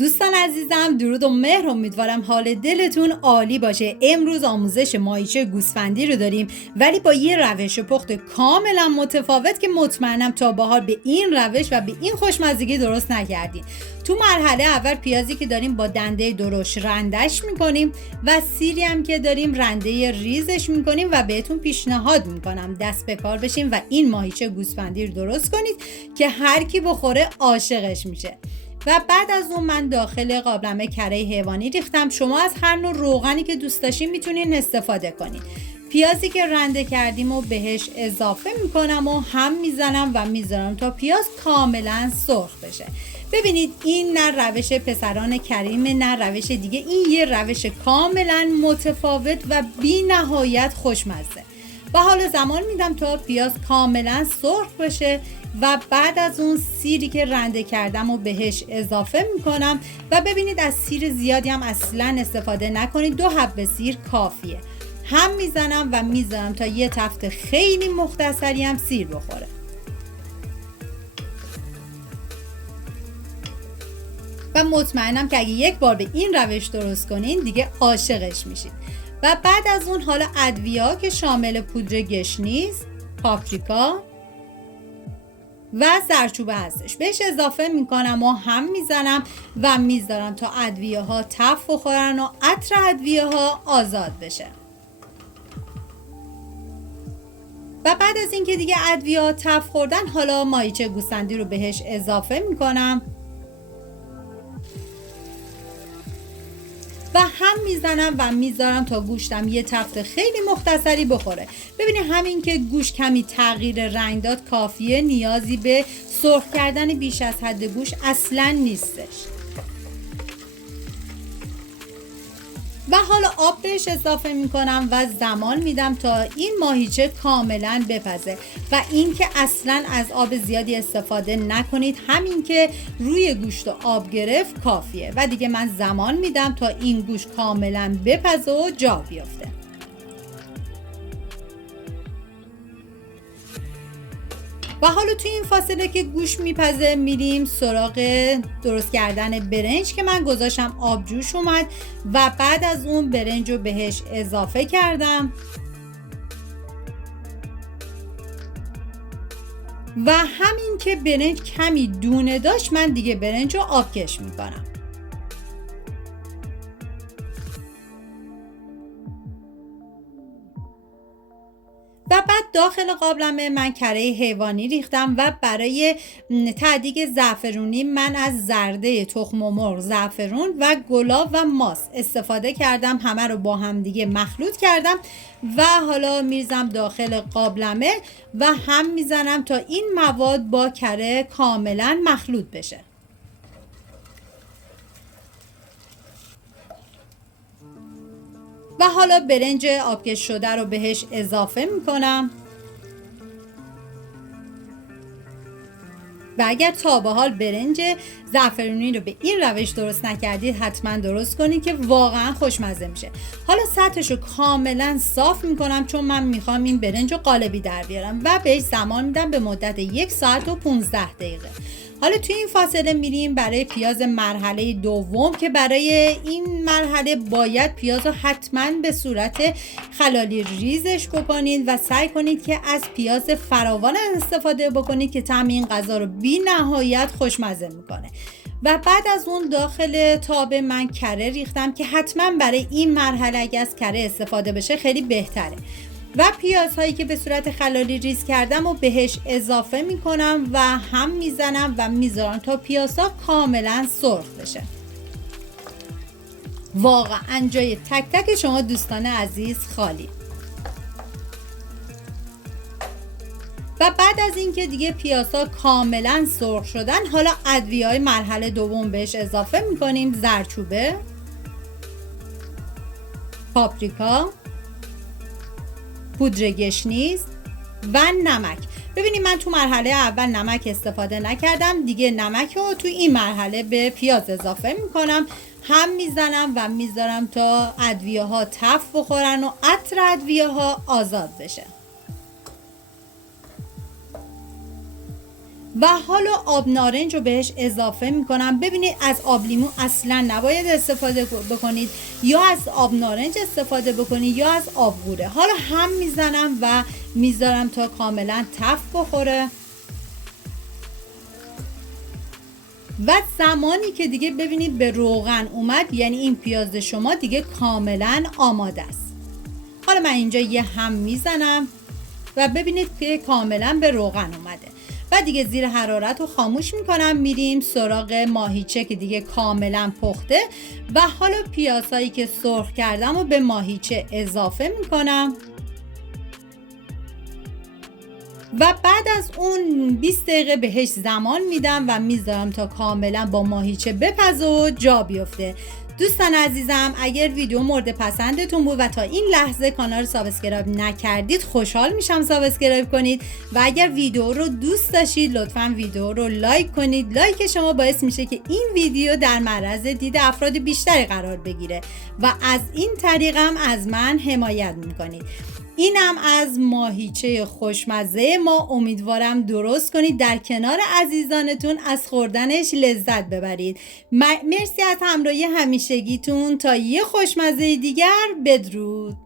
دوستان عزیزم، درود و مهر. امیدوارم حال دلتون عالی باشه. امروز آموزش ماهیچه گوسفندی رو داریم، ولی با یه روش پخت کاملا متفاوت که مطمئنم تا به حال به این روش و به این خوشمزگی درست نکردین. تو مرحله اول پیازی که داریم با دنده درشت رندش میکنیم و سیری هم که داریم رنده ریزش میکنیم و بهتون پیشنهاد میکنم دست به کار بشین و این ماهیچه گوسفندی رو درست کنید که هر کی بخوره عاشقش میشه. و بعد از اون من داخل قابلمه کره حیوانی ریختم. شما از هر نوع روغنی که دوست داشتین میتونین استفاده کنید. پیازی که رنده کردیم و بهش اضافه میکنم و هم میزنم و میذارم تا پیاز کاملا سرخ بشه. ببینید این نه روش پسران کریم نه روش دیگه، این یه روش کاملا متفاوت و بی نهایت خوشمزه. و حالا زمان میدم تا پیاز کاملا سرخ بشه و بعد از اون سیری که رنده کردم و بهش اضافه میکنم و ببینید از سیر زیادی هم اصلا استفاده نکنید، 2 حبه سیر کافیه. هم میزنم و میذارم تا یه تفت خیلی مختصری هم سیر بخوره. و مطمئنم که اگه یک بار به این روش درست کنین دیگه عاشقش میشید. و بعد از اون حالا ادویه‌ها که شامل پودر گشنیز، پاپریکا و زردچوبه هستش بهش اضافه میکنم و هم میزنم و میذارم تا ادویه ها تف بخورن و عطر ادویه ها آزاد بشه. و بعد از اینکه دیگه ادویه ها تف خوردن حالا ماهیچه گوسفندی رو بهش اضافه میکنم و هم میزنم و میذارم تا گوشتم یه تفت خیلی مختصری بخوره. ببینید همین که گوشت کمی تغییر رنگ داد کافیه، نیازی به سرخ کردن بیش از حد گوشت اصلا نیستش. و حالا آب بهش اضافه میکنم و زمان میدم تا این ماهیچه کاملا بپزه و این که اصلا از آب زیادی استفاده نکنید، همین که روی گوشت و آب گرفت کافیه و دیگه من زمان میدم تا این گوشت کاملا بپزه و جا بیفته. و حالا توی این فاصله که گوشت میپزه میریم سراغ درست کردن برنج که من گذاشتم آب جوش اومد و بعد از اون برنج رو بهش اضافه کردم و همین که برنج کمی دونه داشت من دیگه برنج رو آبکش میکنم. و بعد داخل قابلمه من کره حیوانی ریختم و برای ته‌دیگ زعفرونی من از زرده تخم مرغ، زعفرون و گلاب و ماست استفاده کردم. همه رو با هم دیگه مخلوط کردم و حالا میریزم داخل قابلمه و هم میزنم تا این مواد با کره کاملا مخلوط بشه. و حالا برنج آبکش شده رو بهش اضافه میکنم و اگر تا به حال برنج زعفرونی رو به این روش درست نکردید حتما درست کنید که واقعا خوشمزه میشه. حالا سطحش رو کاملا صاف میکنم چون من میخوام این برنج رو قالبی در بیارم و بهش زمان میدم به مدت 1 ساعت و 15 دقیقه. حالا توی این فاصله میریم برای پیاز مرحله دوم که برای این مرحله باید پیاز رو حتما به صورت خلالی ریزش بکنید و سعی کنید که از پیاز فراوان استفاده بکنید که طعم این غذا رو بی نهایت خوشمزه میکنه. و بعد از اون داخل تاب من کره ریختم که حتما برای این مرحله اگه از کره استفاده بشه خیلی بهتره. و پیازهایی که به صورت خلالی ریز کردم و بهش اضافه میکنم و هم میزنم و میذارم تا پیازها کاملا سرخ بشه. واقعا جای تک تک شما دوستان عزیز خالی. و بعد از اینکه دیگه پیازها کاملا سرخ شدن حالا ادویه‌های مرحله دوم بهش اضافه میکنیم: زردچوبه، پاپریکا، پودر گشنیز و نمک. ببینید من تو مرحله اول نمک استفاده نکردم، دیگه نمک رو تو این مرحله به پیاز اضافه میکنم، هم میزنم و میذارم تا ادویه ها تف بخورن و عطر ادویه ها آزاد بشه. و حالا آب نارنج رو بهش اضافه میکنم. ببینید از آب لیمو اصلا نباید استفاده بکنید، یا از آب نارنج استفاده بکنید یا از آب قوره. حالا هم میزنم و میذارم تا کاملا تف بخوره و زمانی که دیگه ببینید به روغن اومد یعنی این پیاز شما دیگه کاملا آماده است. حالا من اینجا یه هم میزنم و ببینید که کاملا به روغن اومده و دیگه زیر حرارت رو خاموش میکنم. میریم سراغ ماهیچه که دیگه کاملا پخته و حالا پیازهایی که سرخ کردم رو به ماهیچه اضافه میکنم و بعد از اون 20 دقیقه بهش زمان میدم و میذارم تا کاملا با ماهیچه بپزه و جا بیفته. دوستان عزیزم اگر ویدیو مورد پسندتون بود و تا این لحظه کانال رو سابسکرایب نکردید خوشحال میشم سابسکرایب کنید و اگر ویدیو رو دوست داشتید لطفاً ویدیو رو لایک کنید. لایک شما باعث میشه که این ویدیو در معرض دید افراد بیشتری قرار بگیره و از این طریقم از من حمایت میکنید. اینم از ماهیچه خوشمزه ما. امیدوارم درست کنید در کنار عزیزانتون از خوردنش لذت ببرید. مرسی از همراهی همیشگیتون. تا یه خوشمزه دیگر، بدرود.